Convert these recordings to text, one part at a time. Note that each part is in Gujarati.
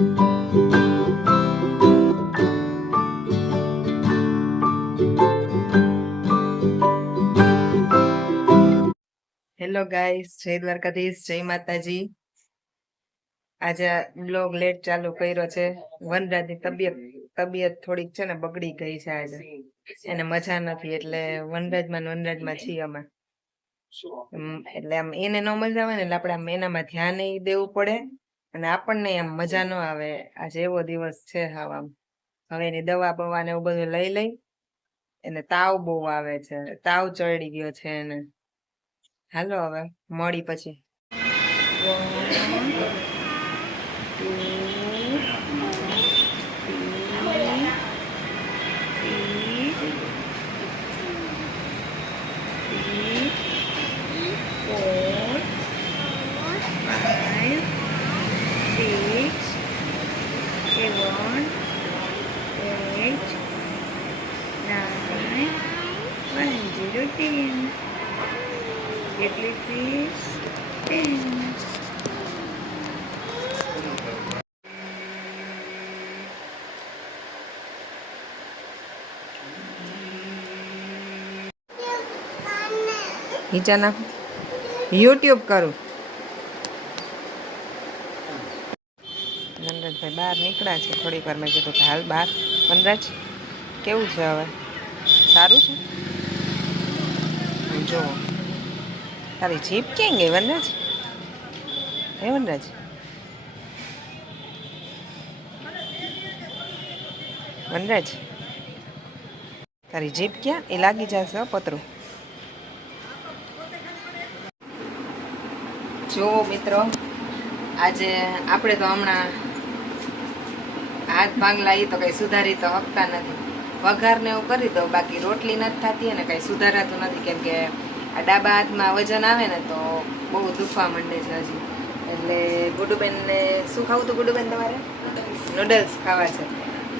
હેલો ગાઈસ, જય દ્વારકાધીશ, જય માતાજી. આજે બ્લોગ લેટ ચાલુ કર્યો છે. વનરાજની તબિયત થોડીક છે ને બગડી ગઈ છે. આજે એને મજા નથી એટલે વનરાજમાં છીએ અમે. એટલે આમ એને ન મજા આવે ને એટલે આપણે આમ એનામાં ધ્યાન દેવું પડે અને આપણને આમ મજા ન આવે. આજે એવો દિવસ છે હાવ આમ. હવે એની દવા બવા ને એવું બધું લઈ એને તાવ બહુ આવે છે, તાવ ચડી ગયો છે એને. હાલો હવે મળી પછી. 10 કેટલી ફીસ 10. નીચે નાખો, યુટ્યુબ કરું. વનરાજભાઈ બહાર નીકળ્યા છે. થોડીક વાર મેં કીધું કે હાલ બહાર. વનરાજ કેવું છે હવે? સારું છે? જો તારી જીપ ક્યાં ગઈ વનરાજ? હે વનરાજ, વનરાજ તારી જીપ ક્યાં? એ લાગી જશે પતરું. જો મિત્રો, આજે આપણે તો હમણાં હાથ ભાંગલા એ તો કંઈ સુધારી તો હકતા નથી. વઘારને એવું કરી દો, બાકી રોટલી નથી થતી અને કંઈ સુધારાતું નથી. કેમ કે આ ડાબા હાથમાં વજન આવે ને તો બહુ દુખવા માંડે છે હજી. એટલે ગુડુબેનને શું ખાવું હતું ગુડુબેન તમારે? નૂડલ્સ ખાવા છે.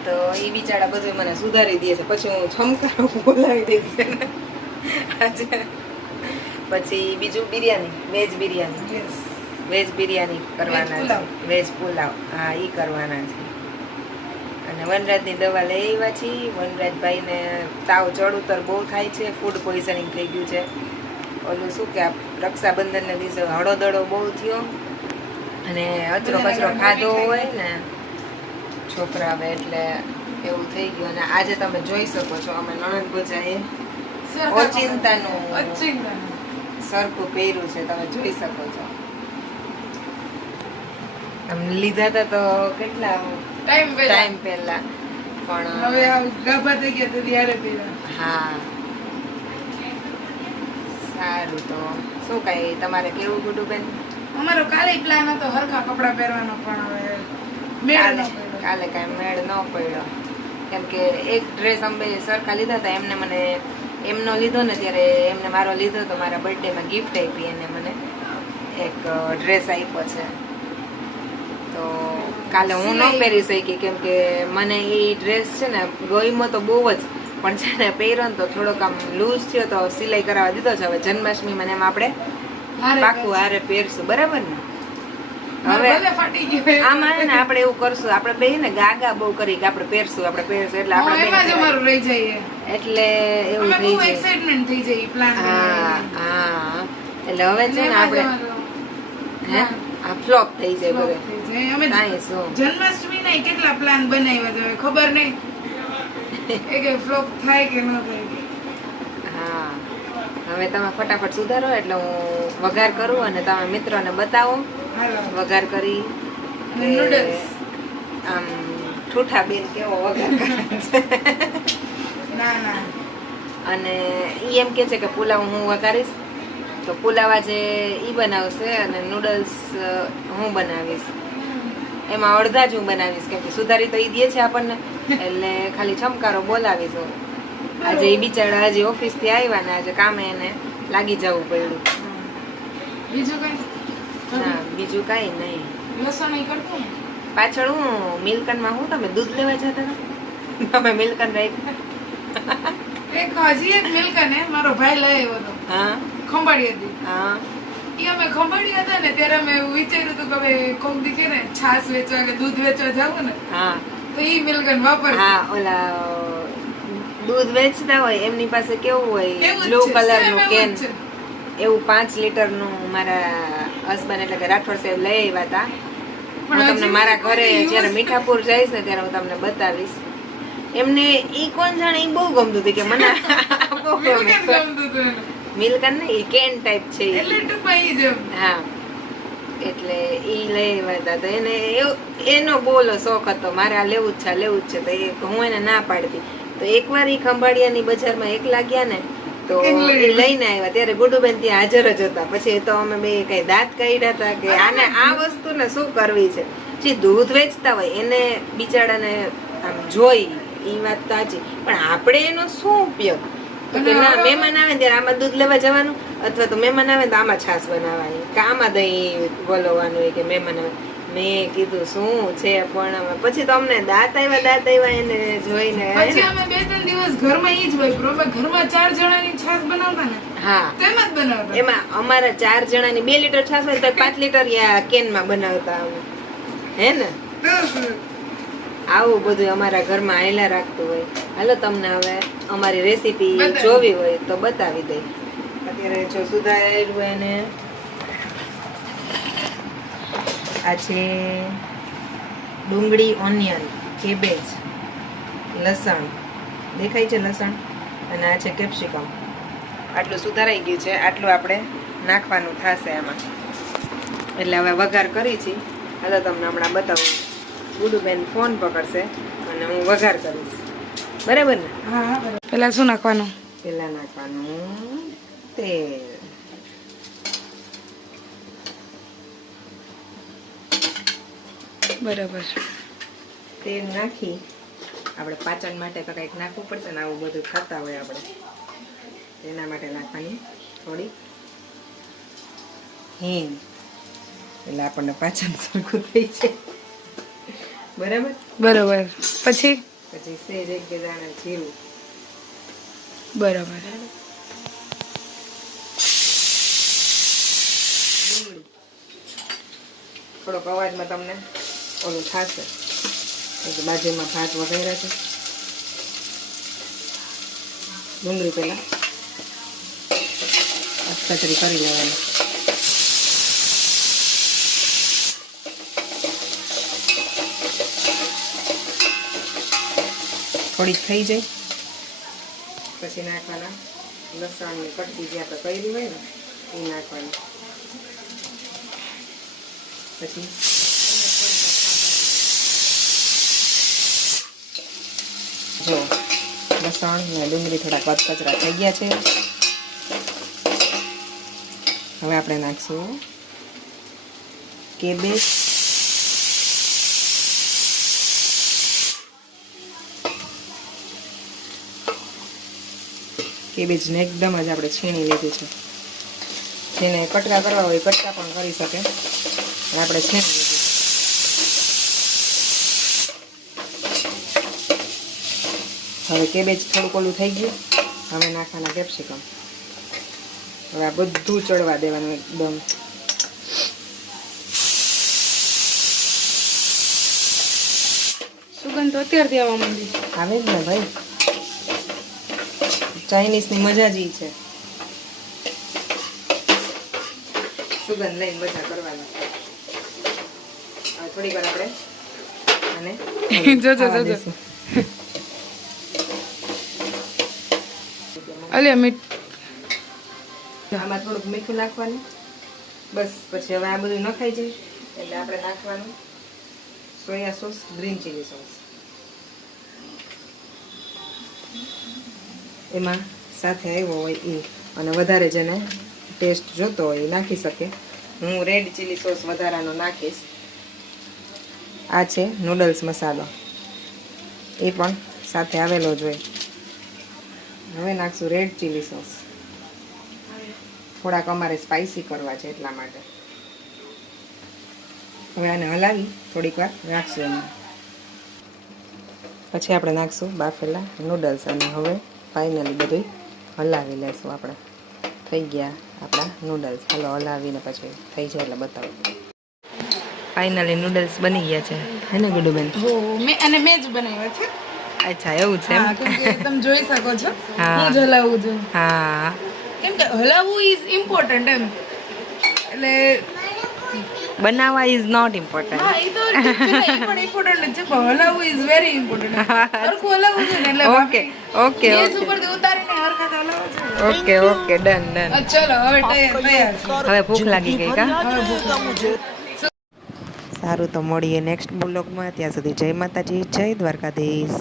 તો એ બિચારા બધું મને સુધારી દે છે. પછી હું છમકારો બોલાવી દઈશ આજે. પછી બીજું બિરયાની, વેજ બિરયાની કરવાના છે. વેજ પુલાવ, હા એ કરવાના છે. અને વનરાજની દવા લઈ આવ્યા છીએ. વનરાજભાઈને તાવ ચડઉતર બહુ થાય છે, ફૂડ પોઈઝનિંગ થઈ ગયું છે. ઓલું શું કે રક્ષાબંધનના દિવસે હળોદળો બહુ થયો અને અચરો કચરો ખાધો હોય ને છોકરા આવે એટલે એવું થઈ ગયું. અને આજે તમે જોઈ શકો છો અમે નણંદ ભજાએ ઓચિંતાનું સરખું પહેર્યું છે, તમે જોઈ શકો છો. આમ લીધા હતા તો કેટલા ટાઈમ પહેલા, પણ હવે ગાભા થઈ ગયા તો ત્યારે પહેર્યા. હા સારું. તો શું કઈ તમારે કેવું ગુડુબેન? અમારો કાલે પ્લાન હતો હરખા કપડા પહેરવાનો, પણ હવે કાલે કાંઈ મેળ ન પડ્યો. કેમ કે એક ડ્રેસ અમે સરખા લીધા હતા. એમને મને એમનો લીધો ને ત્યારે એમને મારો લીધો તો મારા બર્થડેમાં ગિફ્ટ આપી. એને મને એક ડ્રેસ આપ્યો છે. તો કાલે હું ન પહેરી શકી કેમ કે મને એ ડ્રેસ છે ને ગમ્યો તો બહુ જ, પણ છે ને પહેર્યો ને તો થોડોક આમ લૂઝ થયો તો સિલાઈ કરાવવા દીધો છે. હવે જન્માષ્ટમી મને એમ આપણે પાકું હારે પહેરશું, બરાબર ને? હવે આમાં ને આપણે એવું કરશું, આપણે બે ને ગાગા બહુ કરી કે આપણે પહેરશું એટલે આપણે રહી જઈએ, એટલે એવું થઈ જાય, એક્સાઇટમેન્ટ થઈ જાય પ્લાન. હા એટલે હવે છે ને આપણે હે આ ફ્લોપ થઈ જાય બધે. અમે જન્માષ્ટમી ના કેટલા પ્લાન બનાવ્યા છે, ખબર નહીં કે ફ્લોપ થાય કે ન થાય. હા હવે તમે ફટાફટ સુધારો એટલે હું વઘાર કરું અને તમે મિત્રોને બતાવો વઘાર કરી. આમ ઠૂઠા બેન કેવો વઘાર કરે છે. ના અને ઈ એમ કે છે કે પુલાવ હું વઘારીશ, તો પુલાવ આજે ઈ બનાવશે અને નૂડલ્સ હું બનાવીશ. એમાં અડધા જ હું બનાવીશ કેમ કે સુધારી તો ઈ દે છે આપણને, એટલે ખાલી છમકારો બોલાવીશ હું. આજે એ બિચારા હજી ઓફિસ થી આવ્યા ને આજે કામે એને લાગી જવું પડ્યું. બીજું કઈ નહીં. લસણ કરતું પાછળ હું મિલ્કન માં હું તમે દૂધ લેવા જતા હતા, તમે મિલ્કન રાખ્યા? એક મિલ્કન મારો ભાઈ લઈ આવ્યો હતો. હા ખંભાળી હતી. હા ઈ અમે ખંભાળિયા હતા ને ત્યારે અમે એવું વિચાર્યું હતું કે હવે કોક દીકે ને છાશ વેચવા કે દૂધ વેચવા જાવ ને હા તો ઈ મિલ્કન વાપર. હા ઓલા દૂધ વેચતા હોય એમની પાસે કેવું હોય બ્લુ કલર નું કેન, એવું 5 લીટરનું મારા હસબન્ડ એટલે કે રાઠોડ સાહેબ લઈ આવ્યા હતા. હું તમને મારા ઘરે જ્યારે મીઠાપુર જઈશ ને ત્યારે હું તમને બતાવીશ. એમને ઈ કોણ જાણે ઈ બહુ ગમતું હતું કે મને બહુ ગમે. મિલ્કન ને ઈ કેન ટાઈપ છે એટલે ટૂંકમાં ઈ જ. હા એટલે ઈ લઈ આવ્યા હતા. તો એને એનો બોલો શોખ હતો મારે આ લેવું જ છે તો હું એને ના પાડતી. તો એકવાર ઈ ખંભાળિયાની બજારમાં એકલા ગયા ને તો એ લઈને આવ્યા ત્યારે ગુડુબેન ત્યાં હાજર જ હતા. પછી તો અમે બે કઈ દાંત કાઢ્યા હતા કે આને આ વસ્તુને શું કરવી છે. જે દૂધ વેચતા હોય એને બિચારાને આમ જોઈ ઈ વાત સાચી, પણ આપણે એનો શું ઉપયોગ? તો કે ના મહેમાન આવે ત્યારે આમાં દૂધ લેવા જવાનું, અથવા તો મહેમાન આવે તો આમાં છાશ બનાવવાની કે આમાં દહીં બોલવાનું હોય કે મહેમાન આવે. મેં કીધું શું છે પણ પછી તો અમને દાંત આવ્યા એને જોઈને. પછી અમે 2-3 દિવસ ઘરમાં ઈ જ હોય બરોબર. ઘરમાં 4 જણાની છાશ બનાવતા ને હા તેમ જ બનાવતા. એમાં અમારા 4 જણાની 2 લીટર છાશ હોય તો 5 લીટર કેનમાં બનાવતા અમે, હે ને? આવું બધું અમારા ઘરમાં આયલા રાખતું હોય. હાલો તમને હવે અમારી રેસીપી જોવી હોય તો બતાવી દઈ. અત્યારે જો સુધારેલું એને આ છે ડુંગળી, ઓનિયન, કેબેજ, લસણ દેખાય છે લસણ, અને આ છે કેપ્સિકમ. આટલું સુધારાઈ ગયું છે. આટલું આપણે નાખવાનું થશે આમાં. એટલે હવે વઘાર કરી છે. હાલો તમને હમણાં બતાવું. ગુડુબેન ફોન પકડશે અને હું વઘાર કરીશ. બરાબર ને? હા પેલા શું નાખવાનું? પેલા નાખવાનું તેલ. બરાબર. તેલ નાખી આપણે પાચન માટે તો કંઈક નાખવું પડશે ને, આવું બધું ખાતા હોય આપણે એના માટે નાખવાની થોડી હિંગ, એટલે આપણને પાચન સરખું થઈ જાય. બરાબર બરાબર. પછી સેજ એક બે દાણા જીરું. બરાબર. ડુંગળી થોડોક અવાજમાં તમને ઓલું થશે. બાજુમાં ભાત વઘાર્યા છે. ડુંગળી પહેલા કચરી કરી લેવાની. થોડીક થઈ જાય પછી નાખવાના લસણની કટકી જે આપણે કરી હોય ને એ નાખવાની. પછી જો લસણ ને ડુંગળી થોડા કચરા થઈ ગયા છે. હવે આપણે નાખશું કેબેજ, કેબેજને એકદમ જ આપણે છીણી લીધું છે. જેને કટકા કરવા હોય કટકા પણ કરી શકે. આપણે છીણી લીધું. હવે કેબેજ થોડુંક ઓલું થઈ ગયું. હવે નાખવાના કેપ્સિકમ. હવે આ બધું ચડવા દેવાનું એકદમ. સુગંધ તો અત્યારથી આવવા માંડી. આવે જ ને ભાઈ, ચાઇનીઝની મજા જ ઈ છે. સુગંધ લઈને મજા કરવાની. હવે થોડીક વાર આપણે અને જોજો અલે આમાં થોડુંક મીઠું નાખવાનું. બસ પછી હવે આ બધું નખાઈ જાય એટલે આપણે નાખવાનું soya sauce, green chilli sauce. એમાં સાથે આવ્યો હોય એ, અને વધારે જેને ટેસ્ટ જોતો હોય એ નાખી શકે. હું રેડ ચીલી સોસ વધારાનો નાખીશ. આ છે નૂડલ્સ મસાલો, એ પણ સાથે આવેલો જ હોય. હવે નાખશું રેડ ચીલી સોસ. થોડાક અમારે સ્પાઇસી કરવા છે એટલા માટે. હવે આને હલાવી થોડીક વાર રાખશું એમાં. પછી આપણે નાખશું બાફેલા નૂડલ્સ, અને હવે ફાઇનલી બધું હલાવી લેશું આપણે. થઈ ગયા આપણા નૂડલ્સ. હાલો હલાવીને પછી થઈ જાય એટલે બતાવો. ફાઇનલી નૂડલ્સ બની ગયા છે હે ને ગુડુબેન? મેં જ બનાવ્યા છે. અચ્છા એવું છે એમ? હા, કેમ કે તમે જોઈ શકો છો હા. હું જ હલાવું છું. હા કેમ કે હલાવવું ઇઝ ઇમ્પોર્ટન્ટ એમ. એટલે બનાવવા ઇઝ નોટ ઇમ્પોર્ટન્ટ. હા, એ તો ઠીક છે ને, એ પણ ઇમ્પોર્ટન્ટ છે, પણ હલાવવું ઇઝ વેરી ઇમ્પોર્ટન્ટ. હરખું હલાવવું જોઈએ ને, એટલે ઓકે ઓકે ગેસ ઉપરથી ઉતારીને હરખા હલાવવા જોઈએ. Okay okay done done. ચલો હવે તૈયાર છે. હવે ભૂખ લાગી ગઈ કા? હવે ભૂખ લાગી છે. સારું તો મળીએ નેક્સ્ટ બ્લોગમાં. ત્યાં સુધી જય માતાજી, જય દ્વારકાધીશ.